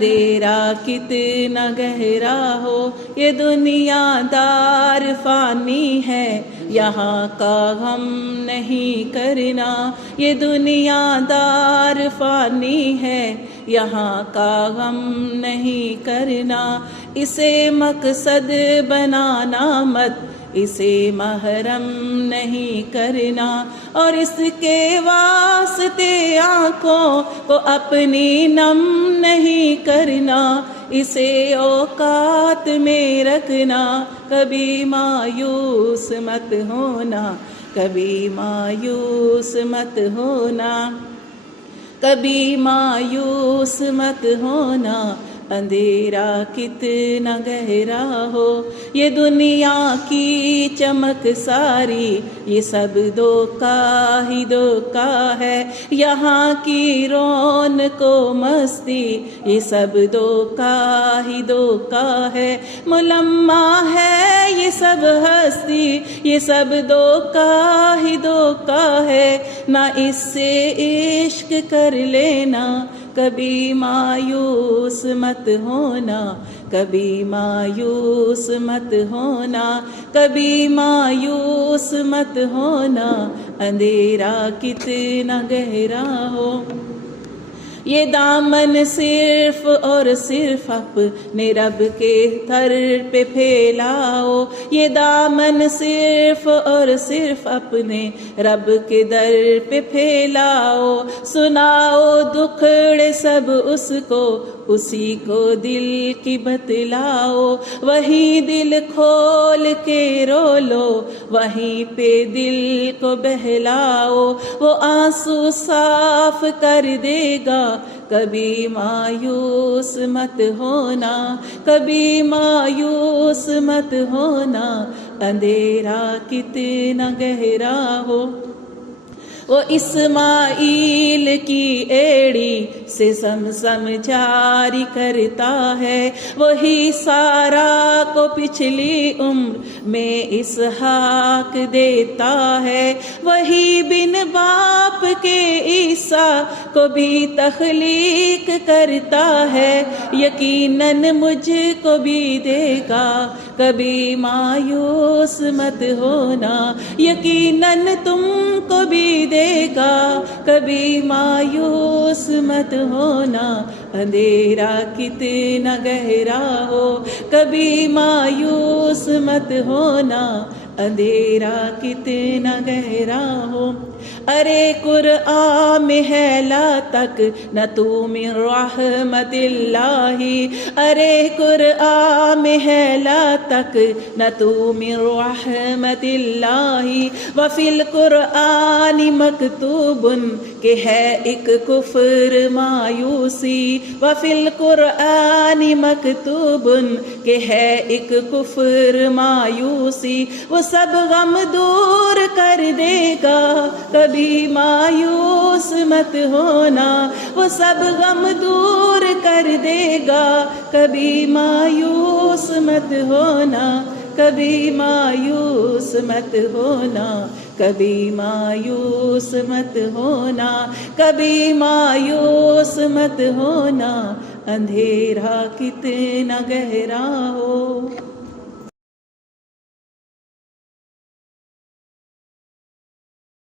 اندھیرا کتنا گہرا ہو، یہ دنیا دار فانی ہے، یہاں کا غم نہیں کرنا۔ یہ دنیا دار فانی ہے، یہاں کا غم نہیں کرنا۔ اسے مقصد بنانا مت، اسے محرم نہیں کرنا، اور اس کے واسطے آنکھوں کو اپنی نم نہیں کرنا۔ اسے اوقات میں رکھنا، کبھی مایوس مت ہونا، کبھی مایوس مت ہونا، کبھی مایوس مت ہونا۔ اندھیرا کتنا گہرا ہو، یہ دنیا کی چمک ساری، یہ سب دھوکا ہی دھوکا ہے۔ یہاں کی رونق و مستی، یہ سب دھوکا ہی دھوکا ہے۔ ملمہ ہے یہ سب ہستی، یہ سب دھوکا ہی دھوکا ہے۔ نہ اس سے عشق کر لینا، کبھی مایوس مت ہونا، کبھی مایوس مت ہونا، کبھی مایوس مت ہونا۔ اندھیرا کتنا گہرا ہو، یہ دامن صرف اور صرف اپنے رب کے در پہ پھیلاؤ۔ یہ دامن صرف اور صرف اپنے رب کے در پہ پھیلاؤ۔ سناؤ دکھڑے سب اس کو، اسی کو دل کی بتلاؤ۔ وہیں دل کھول کے رو لو، وہیں پہ دل کو بہلاؤ۔ وہ آنسو صاف کر دے گا، کبھی مایوس مت ہونا، کبھی مایوس مت ہونا۔ اندھیرا کتنا گہرا ہو، وہ اسماعیل کی ایڑی سے زمزم جاری کرتا ہے۔ وہی سارا کو پچھلی عمر میں اسحاق دیتا ہے۔ وہی بن باپ کے عیسیٰ کو بھی تخلیق کرتا ہے، یقیناً مجھ کو بھی دے گا، کبھی مایوس مت ہونا۔ یقیناً تم کو بھی دے گا، کبھی مایوس مت ہونا۔ اندھیرا کتنا گہرا ہو، کبھی مایوس مت ہونا۔ اندھیرا کتنا گہرا ہو، ارے قرآن میں ہے لا تک نہ تو من رحمت اللہ۔ ارے قرآن میں ہے لا تک نہ تو من رحمت اللہ۔ وفی القرآن مکتوب کہ ہے ایک کفر مایوسی۔ وفی القرآن مکتوب کہ ہے ایک کفر مایوسی۔ وہ سب غم دور کر دے گا، کبھی مایوس مت ہونا۔ وہ سب غم دور کر دے گا، کبھی مایوس مت ہونا، کبھی مایوس مت ہونا، کبھی مایوس مت ہونا، کبھی مایوس مت ہونا۔ اندھیرا کتنا گہرا ہو۔